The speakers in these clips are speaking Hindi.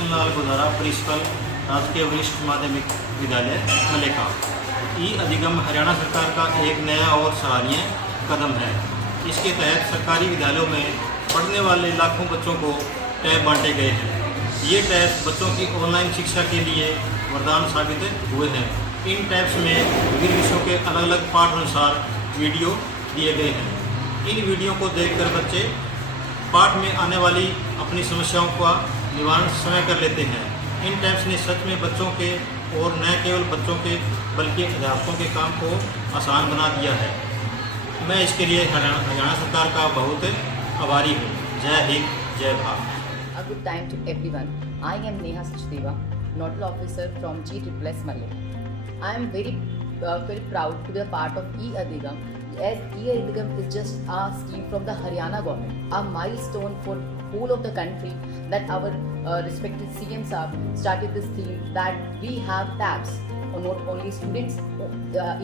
किशन लाल गुदारा, प्रिंसिपल, राजकीय वरिष्ठ माध्यमिक विद्यालय मलेका। ई अधिगम हरियाणा सरकार का एक नया और सराहनीय कदम है। इसके तहत सरकारी विद्यालयों में पढ़ने वाले लाखों बच्चों को टैब बांटे गए हैं। ये टैब बच्चों की ऑनलाइन शिक्षा के लिए वरदान साबित हुए हैं। इन टैब्स में विभिन्न विषयों के अलग अलग पाठ अनुसार वीडियो दिए गए हैं। इन वीडियो को देखकर बच्चे पाठ में आने वाली अपनी समस्याओं का निवारण समय कर लेते हैं। इन टैब्स ने सच में बच्चों के और न केवल बच्चों के बल्कि अध्यापकों के काम को आसान बना दिया है। मैं इसके लिए हरियाणा सरकार का बहुत आभारी हूँ। जय हिंद, जय Bharat. A good time to everyone. I am Neha Sachdeva, Nodal Officer from GSS Malika. I am very proud to be a part of E-Adhigam, as E-Adhigam is just a scheme from the Haryana government, a milestone for whole of the country that our respected CMs have started this theme that we have tabs. Not only students,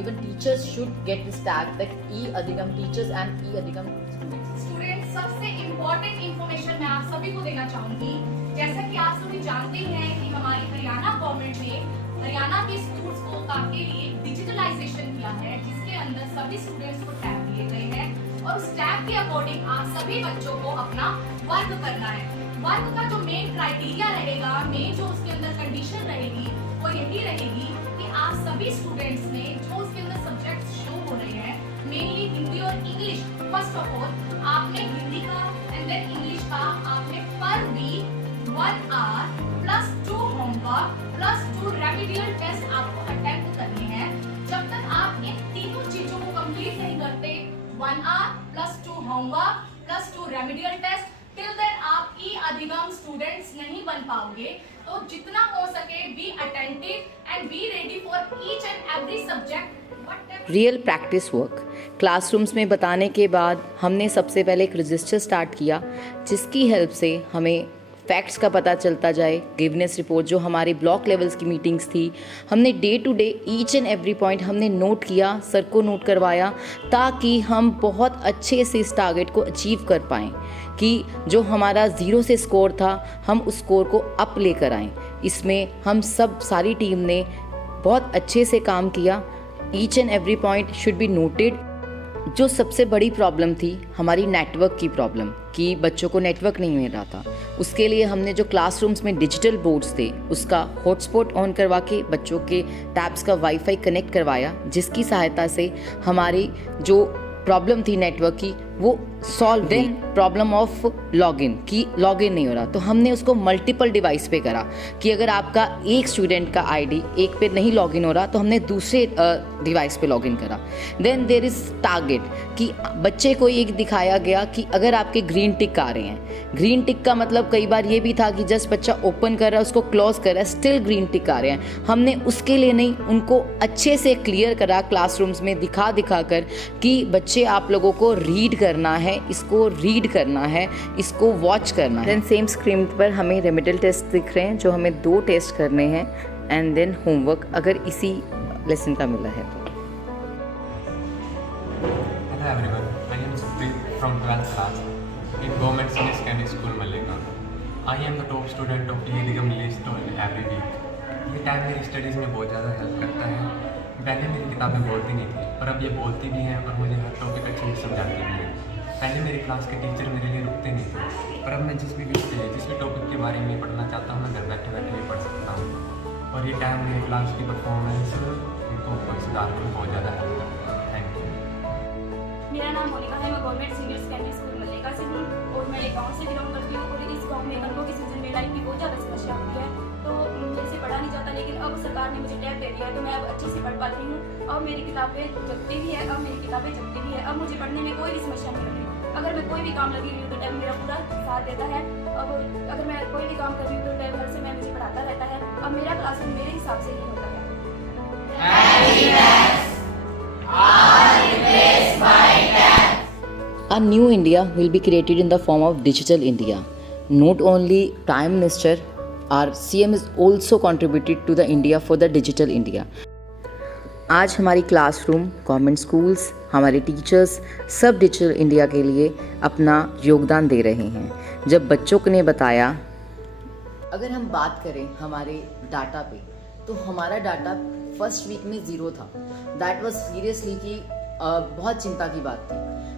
even teachers should get this tag that E-Adhigam teachers and E-Adhigam students. Students, सबसे इम्पोर्टेंट इन्फॉर्मेशन मैं आप सभी को देना चाहूंगी। जैसा कि आप सभी जानते हैं कि हमारी हरियाणा गवर्नमेंट ने हरियाणा के स्कूल्स को के लिए डिजिटलाइजेशन किया है, जिसके अंदर सभी स्टूडेंट्स को टैब दिए गए हैं और उस टैब के अकॉर्डिंग आप सभी बच्चों को अपना वर्क करना है। वर्क का जो मेन क्राइटेरिया रहेगा, मेन जो उसके अंदर कंडीशन रहेगी, वो यही रहेगी कि आप सभी स्टूडेंट्स ने जो उसके अंदर सब्जेक्ट शो हो रहे हैं, मेनली हिंदी और इंग्लिश, फर्स्ट ऑफ ऑल आपने हिंदी का एंड देन इंग्लिश का आपने per week 1 hour plus 2 homework plus 2 remedial test आपको अटेम्प्ट करने हैं। जब तक आप इन तीनों चीजों को कंप्लीट नहीं करते, 1 hour plus 2 homework plus 2 remedial test, till then आप E-Adhigam स्टूडेंट्स नहीं बन पाओगे। तो जितना हो सके be attentive and be ready for each and every subject. Real practice work classrooms में बताने के बाद हमने सबसे पहले एक रजिस्टर स्टार्ट किया, जिसकी हेल्प से हमें फैक्ट्स का पता चलता जाए। गिवनेस रिपोर्ट जो हमारे ब्लॉक लेवल्स की मीटिंग्स थी, हमने day to day each and every point हमने नोट किया, सर को नोट करवाया, ताकि हम बहुत अच्छे से इस टारगेट को अचीव कर पाएँ कि जो हमारा 0 से स्कोर था, हम उस स्कोर को अप लेकर आएँ। इसमें हम सब सारी टीम ने बहुत अच्छे से काम किया। Each and every point should be noted. जो सबसे बड़ी प्रॉब्लम थी हमारी नेटवर्क की प्रॉब्लम, कि बच्चों को नेटवर्क नहीं मिल रहा था, उसके लिए हमने जो क्लासरूम्स में डिजिटल बोर्ड्स थे उसका हॉटस्पॉट ऑन करवा के बच्चों के टैब्स का वाईफाई कनेक्ट करवाया, जिसकी सहायता से हमारी जो प्रॉब्लम थी नेटवर्क की वो solve. Then problem of login की लॉगिन नहीं हो रहा, तो हमने उसको मल्टीपल डिवाइस पे करा कि अगर आपका एक स्टूडेंट का आईडी एक पे नहीं लॉगिन हो रहा तो हमने दूसरे डिवाइस पे लॉगिन करा। देन देयर इज़ टारगेट कि बच्चे को एक दिखाया गया कि अगर आपके ग्रीन टिक आ रहे हैं, ग्रीन टिक का मतलब कई बार ये भी था कि जस्ट बच्चा ओपन कर रहा है, उसको क्लोज कर रहा है, स्टिल ग्रीन टिक आ रहे हैं। हमने उसके लिए नहीं, उनको अच्छे से क्लियर करा क्लासरूम्स में दिखा कर कि बच्चे आप लोगों को रीड करना है, इसको रीड करना है, इसको वॉच करना है। देन सेम स्क्रीन पर हमें रेमिडियल टेस्ट दिख रहे हैं, जो हमें 2 टेस्ट करने हैं, एंड देन होमवर्क अगर इसी लेसन का मिला है तो। Hello everyone, I am Supreet from 12th class in Government Senior Secondary School Malika. I am the top student of E-Adhigam list every week. ये टाइम मेरी स्टडीज़ में बहुत ज़्यादा हेल्प करता है। पहले मेरी किताबें बोलती नहीं थी, पर अब ये बोलती भी हैं और मुझे हर टॉपिक अच्छे से समझाती भी है। पहले मेरी क्लास के टीचर मेरे लिए रुकते नहीं थे, पर अब मैं जिस भी टॉपिक के बारे में पढ़ना चाहता हूँ, मैं घर बैठे बैठे भी पढ़ सकता हूँ। और ये टाइम मेरी क्लास की परफॉर्मेंस उनको सुधारने में बहुत ज़्यादा हेल्प करता है। Thank you. मेरा नाम मोनिका है, मैं गवर्नमेंट सीनियर सेकेंडरी स्कूल मलेका से हूँ और मैं एक गाँव से बिलोंग करती हूँ। और इस गाँव में गंगों की सीजन में लाइट की बहुत ज़्यादा समस्या होती है, तो मेरे से पढ़ा नहीं जाता, लेकिन अब सरकार ने मुझे टैब दे दिया है, तो मैं अब अच्छे से पढ़ पाती हूँ। अब मेरी किताबें जगती भी है, अब मुझे पढ़ने में कोई भी समस्या नहीं होती। अगर मैं कोई भी काम लगी हुई हूँ तो टैब मेरा पूरा साथ देता है। अब अगर मैं कोई भी काम कर रही हूँ तो टैब घर से मुझे पढ़ाता रहता है। अब मेरा क्लासरूम मेरे हिसाब से ही होता है। A new India will be created in the form of Digital India. Not only Prime Minister, our CM is also contributed to the India for the Digital India. आज हमारी क्लासरूम, गवर्नमेंट स्कूल्स, हमारे टीचर्स सब डिजिटल इंडिया के लिए अपना योगदान दे रहे हैं। जब बच्चों ने बताया अगर हम बात करें हमारे डाटा पे, तो हमारा डाटा फर्स्ट वीक में 0 था। दैट वाज सीरियसली कि बहुत चिंता की बात थी।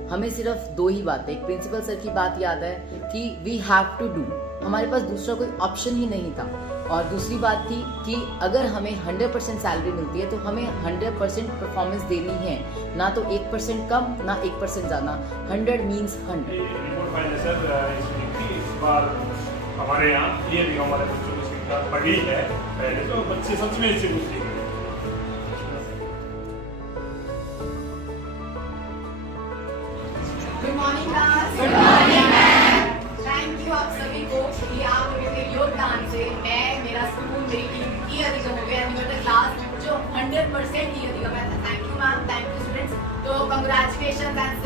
हमें सिर्फ 2 ही बातें, एक प्रिंसिपल सर की बात याद है कि वी हैव टू डू, हमारे पास दूसरा कोई ऑप्शन ही नहीं था। और दूसरी बात थी कि अगर हमें 100% सैलरी मिलती है तो हमें 100% परफॉर्मेंस देनी है, ना तो 1% कम ना 1% ज़्यादा। 100 मीन्स 100। रिपोर्ट फाइल है सर, इस बार हमारे यहाँ क्लियर नहीं हमारे बच्चों की संख्या बढ़ी है। पहले तो बच्चे सच में इससे कुछ सीख। Good morning class. Good morning ma'am. Thank you आप सभी को कि आप लोगों के योगदान से मैं, मेरा स्कूल, मेरी टीम ई अधिगम हो गया, एनिमेटेड क्लास जो 100% ई अधिगम है। Thank you ma'am, thank you students. तो कंग्रेचुलेशन एंड